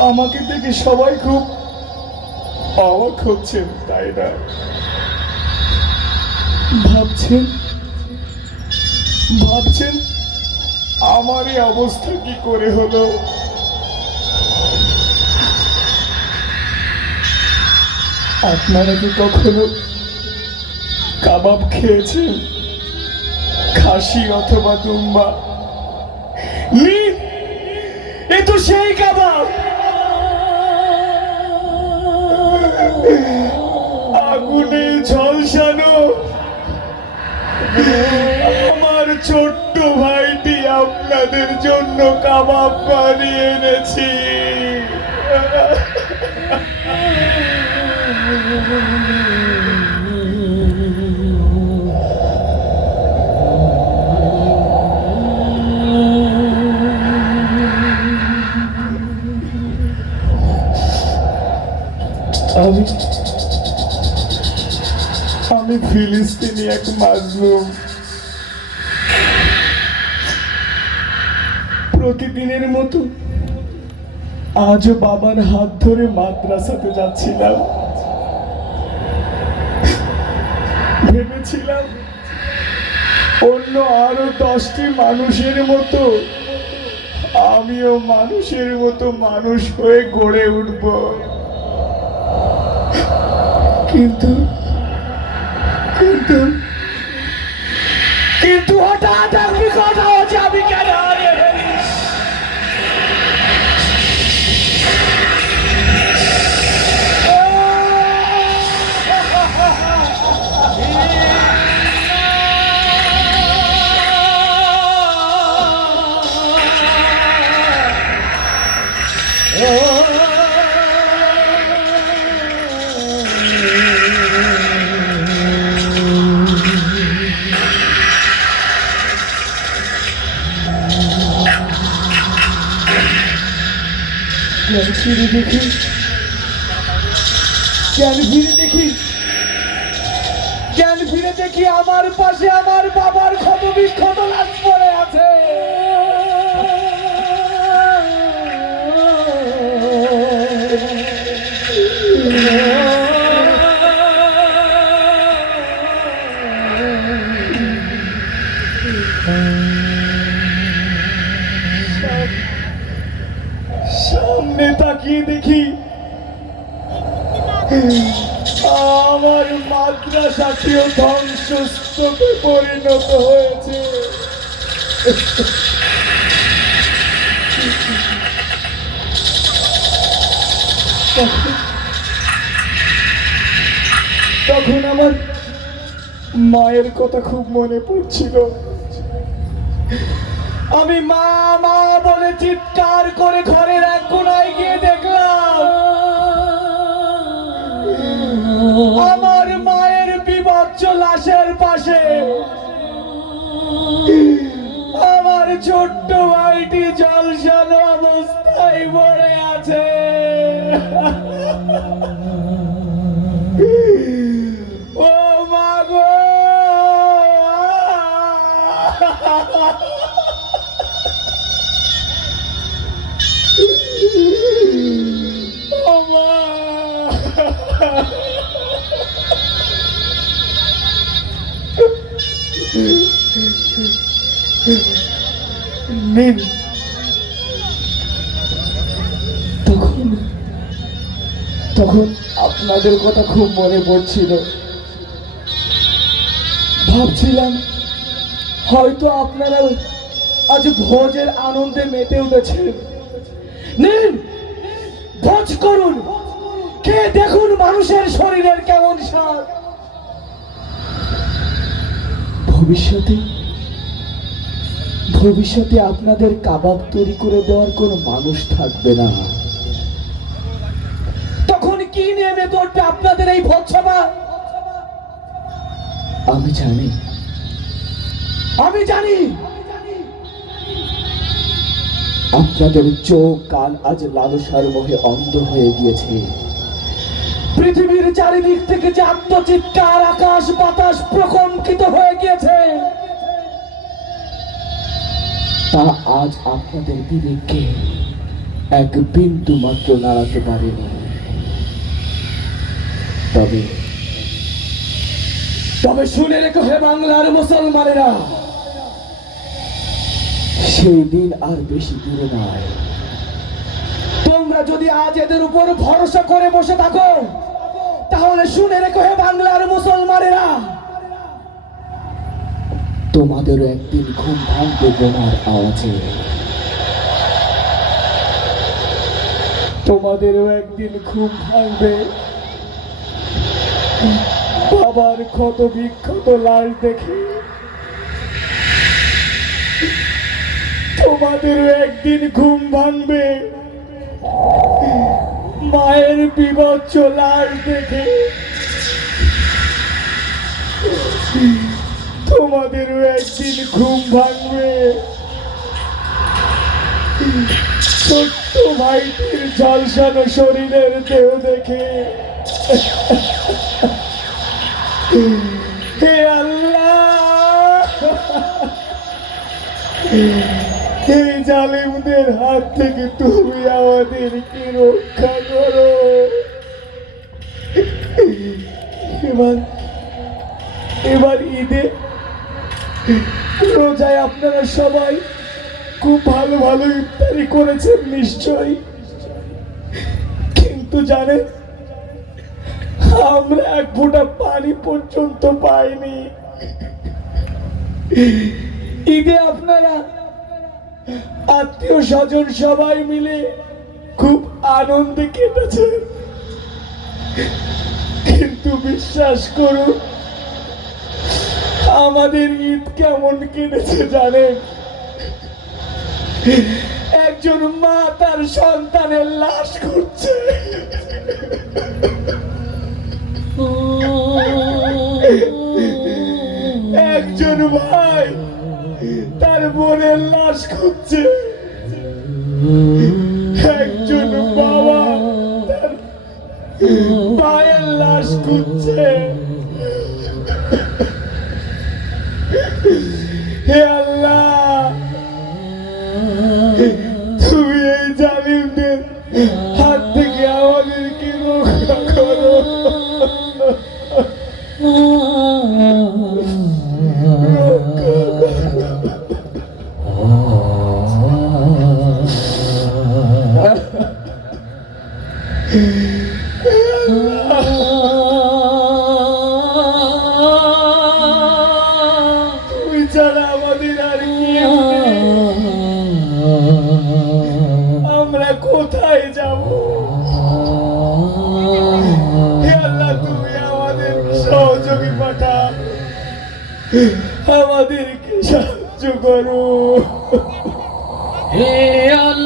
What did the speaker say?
আমাকে দেখে সবাই খুব অবাক হচ্ছেন তাই না? ভাবছেন? ভাবছেন আমার এই অবস্থা কি করে হলো? আপনারা কি কখনো কাবাব খেয়েছেন? খাসি অথবা দুম্বা? এ তো সেই কাবাব! জন্য কাবাব বানিয়ে এনেছি। আমি ফিলিস্তিনি এক মাজলুম। প্রতিদিনের মতো আজও বাবার হাত ধরে মাদ্রাসাতে যাচ্ছিলাম। ভেবেছিলাম অন্য আরও দশটি মানুষের মতো, আমিও মানুষের মতো মানুষ হয়ে গড়ে উঠব। কিন্তু কিন্তু কিন্তু ফিরে দেখি। জ্ঞান ফিরে দেখি? জ্ঞান ফিরে দেখি? আমার পাশে আমার বাবার ক্ষত বিক্ষত লাশ পড়ে আছে। সামনে দেখি। আমার মাদ্রাসাটিও ধ্বংসস্তূপে পরিণত হয়েছে। তখন- তখন আমার মায়ের কথা খুব মনে পড়ছিল। আমি মা মা বলে চিৎকার করে ঘরের এক কোনায় গিয়ে দেখলাম, আমার মায়ের বিভৎস লাশের পাশে, আমার ছোট্ট ভাইটি জলসানো অবস্থায় পড়ে আছে। ও মা গো! তখন তখন আপনাদের কথা খুব মনে পড়ছিল। ভাবছিলাম, হয়তো আপনারা আজ ভোজের আনন্দে মেতে উঠেছেন। নিন, ভোজ করুন। কে দেখুন মানুষের শরীরের কেমন স্বাদ। ভবিষ্যতে ভবিষ্যতে আপনাদের কাবাব তৈরি করে দেওয়ার কোনো মানুষ থাকবে না। তখন কি মেতে উঠবে আপনাদের এই ভোজসভা আমি জানি। আমি জানি। আপনাদের চোখ, কান আজ লালসার মোহে অন্ধ হয়ে গিয়েছে। পৃথিবীর চারিদিক থেকে যে আত্মচিৎকার আকাশ বাতাস প্রকম্পিত হয়ে গিয়েছে। তা আজ আপনাদের বিবেককে এক বিন্দু মাত্র নাড়াতে পারেনি তবে তবে শুনে রেখো হে বাংলার মুসলমানেরা, সেই দিন আর বেশি দূরে নয়। তোমরা যদি আজ এদের উপর ভরসা করে বসে থাকো, তাহলে শুনে রেখো হে বাংলার মুসলমানেরা তোমাদেরও একদিন ঘুম ভাঙবে বোমার আওয়াজে। তোমাদেরও একদিন ঘুম ভাঙবে। বাবার ক্ষত বিক্ষত লাল দেখে। তোমাদেরও একদিন ঘুম ভাঙবে। মায়ের বিভৎস লাল দেখে। তোমাদেরও একদিন ঘুম ভাঙবে। ছোট্ট ভাইটির ঝলসানো শরীরের দেহ দেখে। হে আল্লাহ! এই জালিমদের হাত থেকে তুমি আমাদেরকে রক্ষা করো। এবার এবার ঈদে রোজায় আপনারা সবাই খুব ভালো ভালো ইফতারি করেছেন নিশ্চয়ই। কিন্তু জানেন, আমরা এক ফোঁটা পানি পর্যন্ত পাইনি। ঈদে আপনারা আত্মীয় স্বজন সবাই মিলে খুব আনন্দে কেটেছে কিন্তু বিশ্বাস করুন আমাদের ঈদ কেমন কেটেছে জানেন? একজন মা তার সন্তানের লাশ করছে একজন ভাই তার বোনের লাশ খুঁজছে। একজন বাবা তার ভাইয়ের লাশ খুঁজছে। আমাদেরকে সাহায্য করো। হে আল্লাহ।